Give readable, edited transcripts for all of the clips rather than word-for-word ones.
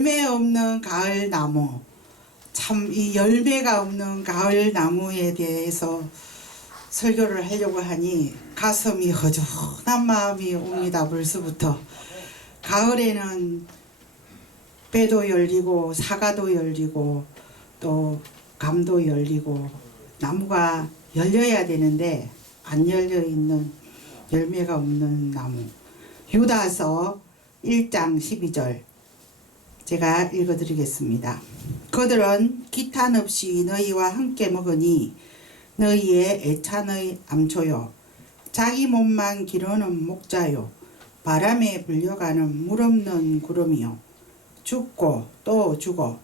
열매 없는 가을 나무. 참 이 열매가 없는 가을 나무에 대해서 설교를 하려고 하니 가슴이 허전한 마음이 옵니다. 벌써부터. 가을에는 배도 열리고 사과도 열리고 또 감도 열리고 나무가 열려야 되는데 안 열려 있는 열매가 없는 나무. 유다서 1장 12절 제가 읽어드리겠습니다. 그들은 기탄 없이 너희와 함께 먹으니 너희의 애찬의 암초요 자기 몸만 기르는 목자요 바람에 불려가는 물 없는 구름이요 죽고 또 죽어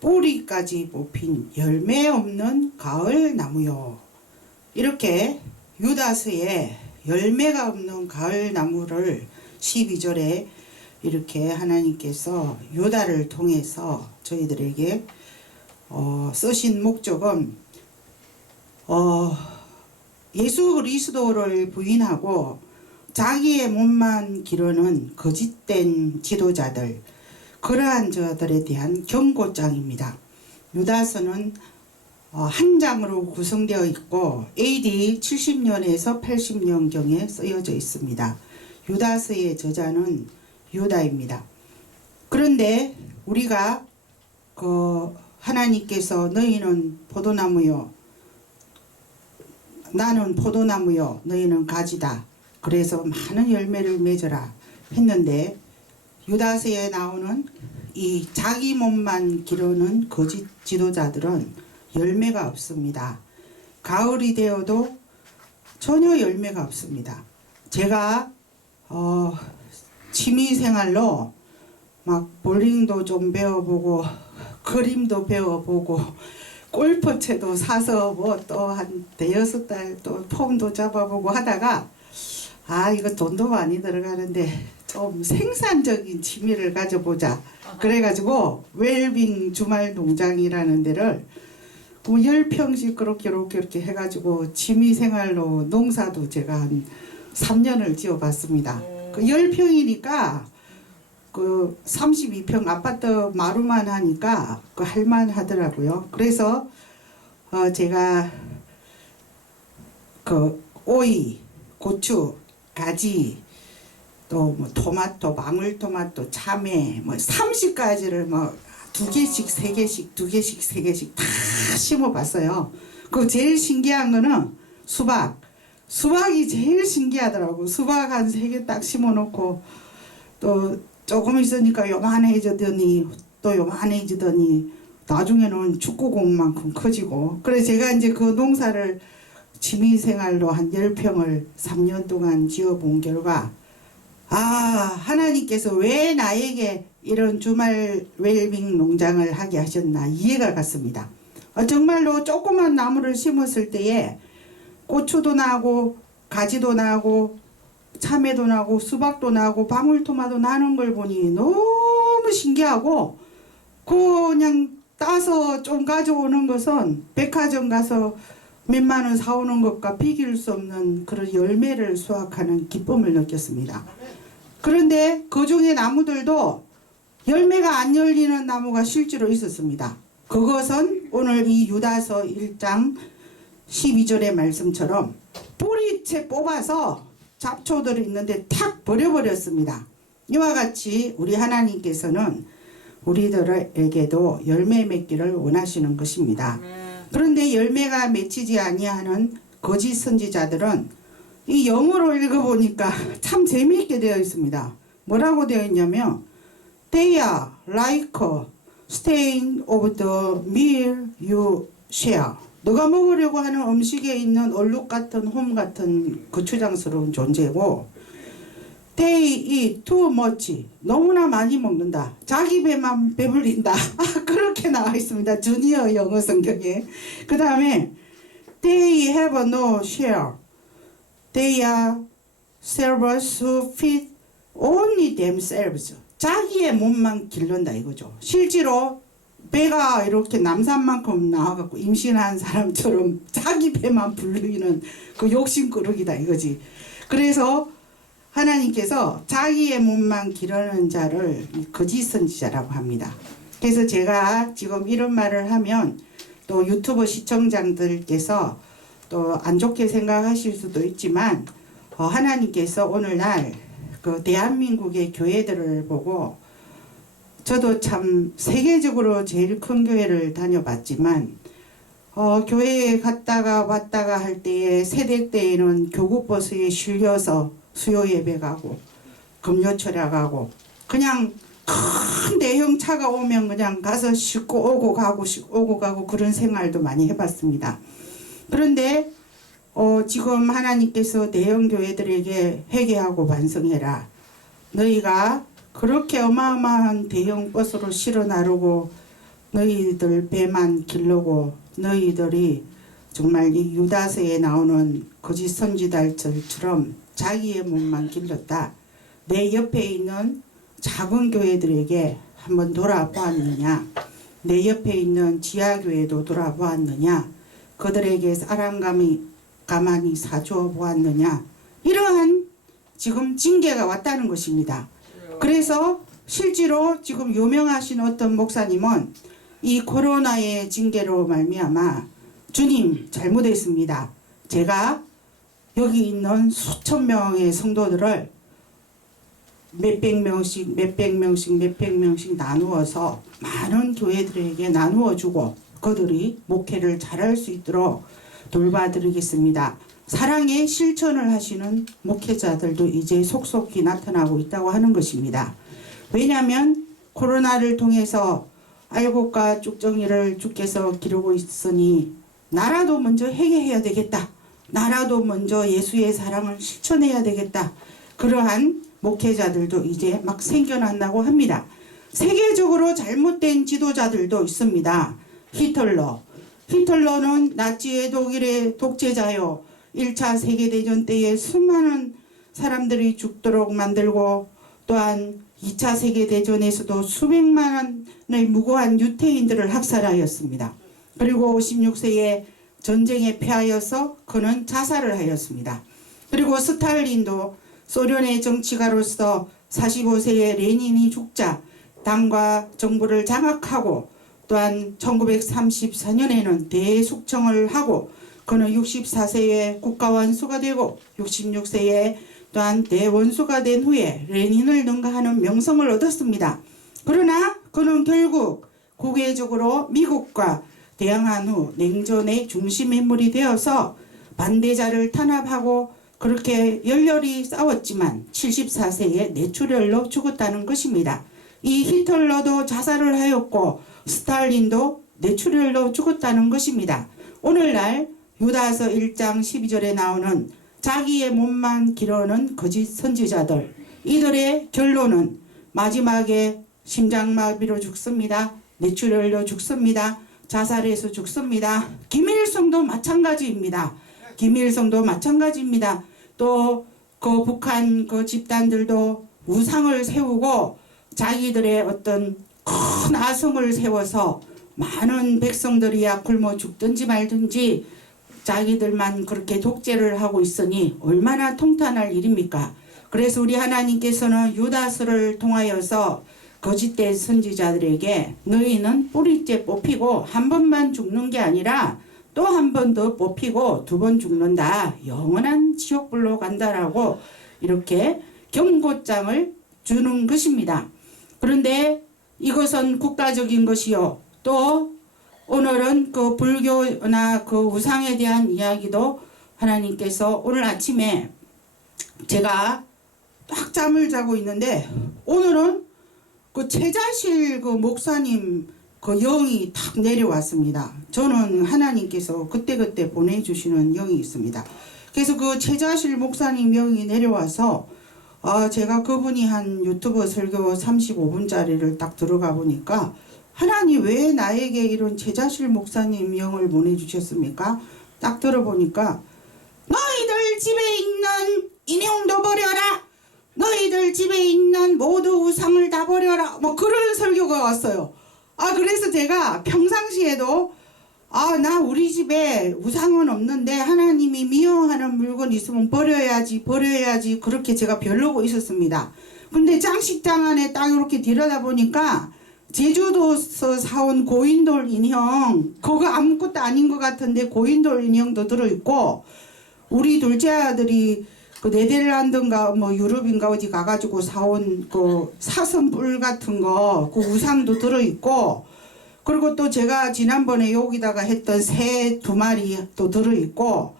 뿌리까지 뽑힌 열매 없는 가을 나무요. 이렇게 유다서에 열매가 없는 가을 나무를 12절에 이렇게 하나님께서 유다를 통해서 저희들에게 쓰신 목적은 예수 그리스도를 부인하고 자기의 몸만 기르는 거짓된 지도자들, 그러한 저들에 대한 경고장입니다. 유다서는 한 장으로 구성되어 있고 AD 70년에서 80년경에 쓰여져 있습니다. 유다서의 저자는 유다입니다. 그런데 우리가 하나님께서 너희는 포도나무요 나는 포도나무요 너희는 가지다 그래서 많은 열매를 맺어라 했는데 유다서에 나오는 이 자기 몸만 기르는 거짓 지도자들은 열매가 없습니다. 가을이 되어도 전혀 열매가 없습니다. 제가 취미생활로 막 볼링도 좀 배워보고 그림도 배워보고 골프채도 사서 뭐 또 한 대여섯 달 또 폼도 잡아보고 하다가 이거 돈도 많이 들어가는데 좀 생산적인 취미를 가져보자 그래가지고 웰빙 주말 농장이라는 데를 10평씩 그렇게 해가지고 취미생활로 농사도 제가 한 3년을 지어봤습니다. 그 10평이니까 그 32평 아파트 마루만 하니까 그 할만 하더라고요. 그래서 제가 그 오이, 고추, 가지, 또 뭐 토마토, 방울토마토, 참외 뭐 30가지를 뭐 2개씩, 3개씩, 2개씩, 3개씩 다 심어봤어요. 그 제일 신기한 거는 수박이 제일 신기하더라고. 수박 한 3개 딱 심어놓고 또 조금 있으니까 요만해지더니 또 요만해지더니 나중에는 축구공만큼 커지고. 그래서 제가 이제 그 농사를 취미생활로 한 10평을 3년 동안 지어본 결과 하나님께서 왜 나에게 이런 주말 웰빙 농장을 하게 하셨나 이해가 갔습니다. 정말로 조그만 나무를 심었을 때에 고추도 나고 가지도 나고 참외도 나고 수박도 나고 방울토마토 나는 걸 보니 너무 신기하고 그냥 따서 좀 가져오는 것은 백화점 가서 몇만 원 사오는 것과 비길 수 없는 그런 열매를 수확하는 기쁨을 느꼈습니다. 그런데 그 중에 나무들도 열매가 안 열리는 나무가 실제로 있었습니다. 그것은 오늘 이 유다서 1장 12절의 말씀처럼 뿌리채 뽑아서 잡초들이 있는데 탁 버려버렸습니다. 이와 같이 우리 하나님께서는 우리들에게도 열매 맺기를 원하시는 것입니다. 그런데 열매가 맺히지 아니하는 거짓 선지자들은 이 영어로 읽어보니까 참 재미있게 되어 있습니다. 뭐라고 되어 있냐면 They are like stain of the meal you share. 너가 먹으려고 하는 음식에 있는 얼룩 같은 홈 같은 거추장스러운 존재고 They eat too much. 너무나 많이 먹는다. 자기 배만 배불린다. 그렇게 나와 있습니다. 주니어 영어 성경에. 그 다음에 They have no share. They are servers who feed only themselves. 자기의 몸만 기른다 이거죠. 실제로 배가 이렇게 남산만큼 나와갖고 임신한 사람처럼 자기 배만 불리는 그 욕심꾸러기다 이거지. 그래서 하나님께서 자기의 몸만 기르는 자를 거짓 선지자라고 합니다. 그래서 제가 지금 이런 말을 하면 또 유튜브 시청자들께서 또 안 좋게 생각하실 수도 있지만 하나님께서 오늘날 그 대한민국의 교회들을 보고 저도 참 세계적으로 제일 큰 교회를 다녀봤지만 교회에 갔다가 왔다가 할 때에 새댁 때에는 교구버스에 실려서 수요 예배 가고 금요 철야 가고 그냥 큰 대형 차가 오면 그냥 가서 싣고 오고 가고 그런 생활도 많이 해봤습니다. 그런데 지금 하나님께서 대형 교회들에게 회개하고 반성해라. 너희가 그렇게 어마어마한 대형 버스로 실어 나르고 너희들 배만 기르고 너희들이 정말 이 유다서에 나오는 거짓 선지자들처럼 자기의 몸만 길렀다. 내 옆에 있는 작은 교회들에게 한번 돌아보았느냐? 내 옆에 있는 지하교회도 돌아보았느냐? 그들에게 사랑감이 가만히 사주어 보았느냐? 이러한 지금 징계가 왔다는 것입니다. 그래서 실제로 지금 유명하신 어떤 목사님은 이 코로나의 징계로 말미암아 주님 잘못했습니다. 제가 여기 있는 수천 명의 성도들을 몇백 명씩 나누어서 많은 교회들에게 나누어 주고 그들이 목회를 잘할 수 있도록 돌봐드리겠습니다. 사랑의 실천을 하시는 목회자들도 이제 속속히 나타나고 있다고 하는 것입니다. 왜냐하면 코로나를 통해서 알곡과 쭉정이를 주께서 기르고 있으니 나라도 먼저 회개해야 되겠다. 나라도 먼저 예수의 사랑을 실천해야 되겠다. 그러한 목회자들도 이제 막 생겨난다고 합니다. 세계적으로 잘못된 지도자들도 있습니다. 히틀러는 나치의 독일의 독재자요. 1차 세계대전 때에 수많은 사람들이 죽도록 만들고 또한 2차 세계대전에서도 수백만의 무고한 유태인들을 학살하였습니다. 그리고 56세에 전쟁에 패하여서 그는 자살을 하였습니다. 그리고 스탈린도 소련의 정치가로서 45세에 레닌이 죽자 당과 정부를 장악하고 또한 1934년에는 대숙청을 하고 그는 64세에 국가원수가 되고 66세에 또한 대원수가 된 후에 레닌을 능가하는 명성을 얻었습니다. 그러나 그는 결국 국외적으로 미국과 대항한 후 냉전의 중심 인물이 되어서 반대자를 탄압하고 그렇게 열렬히 싸웠지만 74세에 뇌출혈로 죽었다는 것입니다. 이 히틀러도 자살을 하였고 스탈린도 뇌출혈로 죽었다는 것입니다. 오늘날 유다서 1장 12절에 나오는 자기의 몸만 기르는 거짓 선지자들, 이들의 결론은 마지막에 심장마비로 죽습니다. 뇌출혈로 죽습니다. 자살해서 죽습니다. 김일성도 마찬가지입니다. 또 그 북한 그 집단들도 우상을 세우고 자기들의 어떤 큰 아성을 세워서 많은 백성들이야 굶어 죽든지 말든지 자기들만 그렇게 독재를 하고 있으니 얼마나 통탄할 일입니까? 그래서 우리 하나님께서는 유다서를 통하여서 거짓된 선지자들에게 너희는 뿌리째 뽑히고 한 번만 죽는 게 아니라 또 한 번 더 뽑히고 2번 죽는다. 영원한 지옥불로 간다라고 이렇게 경고장을 주는 것입니다. 그런데 이것은 국가적인 것이요. 또 오늘은 그 불교나 그 우상에 대한 이야기도 하나님께서 오늘 아침에 제가 딱 잠을 자고 있는데 오늘은 그 최자실 그 목사님 그 영이 탁 내려왔습니다. 저는 하나님께서 그때그때 보내주시는 영이 있습니다. 그래서 그 최자실 목사님 영이 내려와서 제가 그분이 한 유튜브 설교 35분짜리를 딱 들어가 보니까 하나님 왜 나에게 이런 최자실 목사님 영을 보내주셨습니까? 딱 들어보니까 너희들 집에 있는 인형도 버려라. 너희들 집에 있는 모두 우상을 다 버려라. 뭐 그런 설교가 왔어요. 그래서 제가 평상시에도 아, 나 우리 집에 우상은 없는데 하나님이 미워하는 물건 있으면 버려야지 그렇게 제가 별로고 있었습니다. 근데 장식장 안에 딱 이렇게 들여다보니까 제주도에서 사온 고인돌 인형, 그거 아무것도 아닌 것 같은데 고인돌 인형도 들어있고, 우리 둘째 아들이 그 네덜란드인가 뭐 유럽인가 어디 가가지고 사온 그 사슴뿔 같은 거, 그 우상도 들어있고, 그리고 또 제가 지난번에 여기다가 했던 새 2마리 또 들어있고,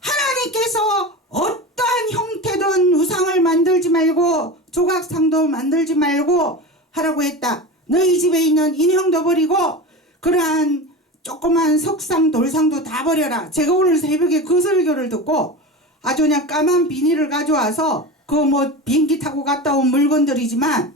하나님께서 어떠한 형태든 우상을 만들지 말고 조각상도 만들지 말고 하라고 했다. 너희 집에 있는 인형도 버리고 그러한 조그만 석상 돌상도 다 버려라. 제가 오늘 새벽에 그 설교를 듣고 아주 그냥 까만 비닐을 가져와서 그 뭐 비행기 타고 갔다 온 물건들이지만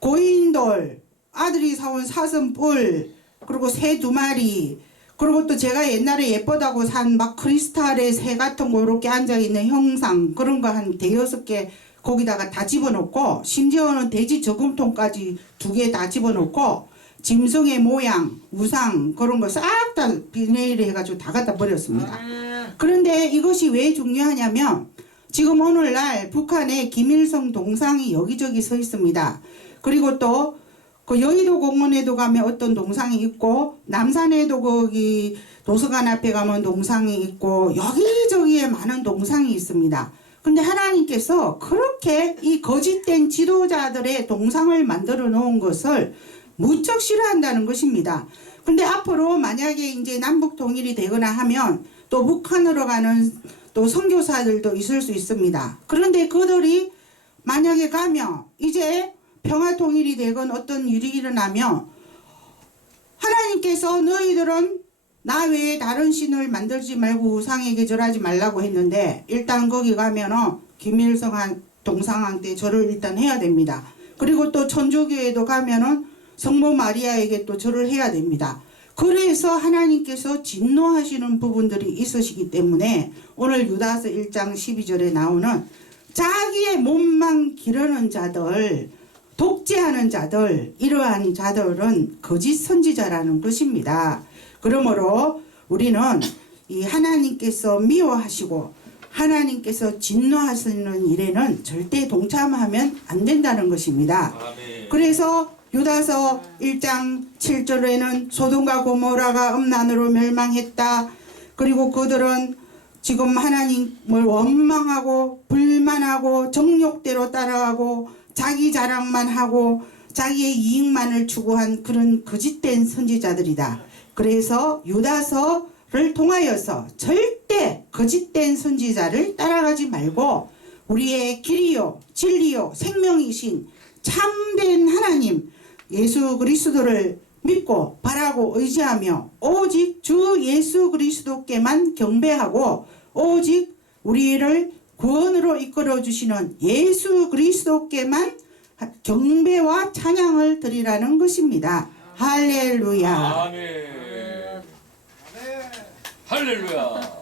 고인돌, 아들이 사온 사슴뿔, 그리고 새 2마리, 그리고 또 제가 옛날에 예쁘다고 산 막 크리스탈의 새 같은 거 이렇게 앉아있는 형상, 그런 거 한 5-6개 거기다가 다 집어넣고, 심지어는 돼지 저금통까지 2개 다 집어넣고, 짐승의 모양, 우상 그런 거 싹 다 비닐에 해가지고 다 갖다 버렸습니다. 그런데 이것이 왜 중요하냐면 지금 오늘날 북한에 김일성 동상이 여기저기 서 있습니다. 그리고 또 그 여의도 공원에도 가면 어떤 동상이 있고, 남산에도 거기 도서관 앞에 가면 동상이 있고, 여기저기에 많은 동상이 있습니다. 근데 하나님께서 그렇게 이 거짓된 지도자들의 동상을 만들어 놓은 것을 무척 싫어한다는 것입니다. 근데 앞으로 만약에 이제 남북 통일이 되거나 하면 또 북한으로 가는 또 선교사들도 있을 수 있습니다. 그런데 그들이 만약에 가면 이제 평화 통일이 되건 어떤 일이 일어나면 하나님께서 너희들은 나 외에 다른 신을 만들지 말고 우상에게 절하지 말라고 했는데, 일단 거기 가면은 김일성 동상한테 절을 일단 해야 됩니다. 그리고 또 천주교에도 가면은 성모 마리아에게 또 절을 해야 됩니다. 그래서 하나님께서 진노하시는 부분들이 있으시기 때문에 오늘 유다서 1장 12절에 나오는 자기의 몸만 기르는 자들, 독재하는 자들, 이러한 자들은 거짓 선지자라는 것입니다. 그러므로 우리는 이 하나님께서 미워하시고 하나님께서 진노하시는 일에는 절대 동참하면 안 된다는 것입니다. 아멘. 그래서 유다서 1장 7절에는 소돔과 고모라가 음란으로 멸망했다. 그리고 그들은 지금 하나님을 원망하고 불만하고 정욕대로 따라가고 자기 자랑만 하고 자기의 이익만을 추구한 그런 거짓된 선지자들이다. 그래서 유다서를 통하여서 절대 거짓된 선지자를 따라가지 말고 우리의 길이요 진리요 생명이신 참된 하나님 예수 그리스도를 믿고 바라고 의지하며 오직 주 예수 그리스도께만 경배하고 오직 우리를 구원으로 이끌어 주시는 예수 그리스도께만 경배와 찬양을 드리라는 것입니다. 할렐루야. 아멘. 할렐루야.